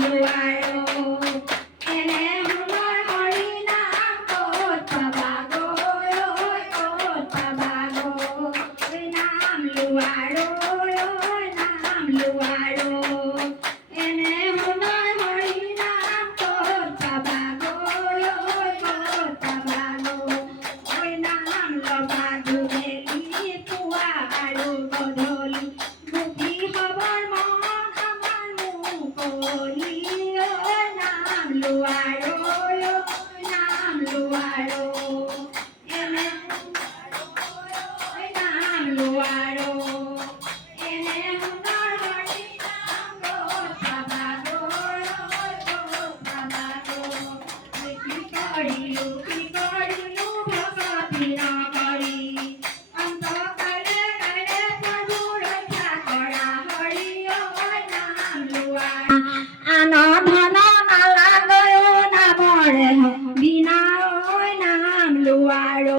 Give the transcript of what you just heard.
লোৱাৰো এনে সোণৰ হৰি নাম ক'ত পাবা গৈ ক'ত পাবা গৈ নাম লোৱাৰো নাম লোৱাৰো এনে সোণৰ হৰি নাম ক'ত পাবা গৈ ক'ত পাবা গৈ নাম ল'বা গধূলি পুৱা আৰু গধূলি বুদ্ধি খবৰ মন আমাৰ মুকলি নাম লোৱাৰো নাম লোৱাৰো এনে নাম লোৱাৰো এনে সোণৰ হৰি নাম ক'ত পাবা গৈ ক'ত পাবা গৈ কি কৰিলো ভকতি নকৰি অন্তকালে কালে প্ৰভু ৰক্ষা কৰা হৰি নাম লোৱাৰো আনৰ ধন নালাগৈ নামৰে বিনা নাম লোৱাৰো।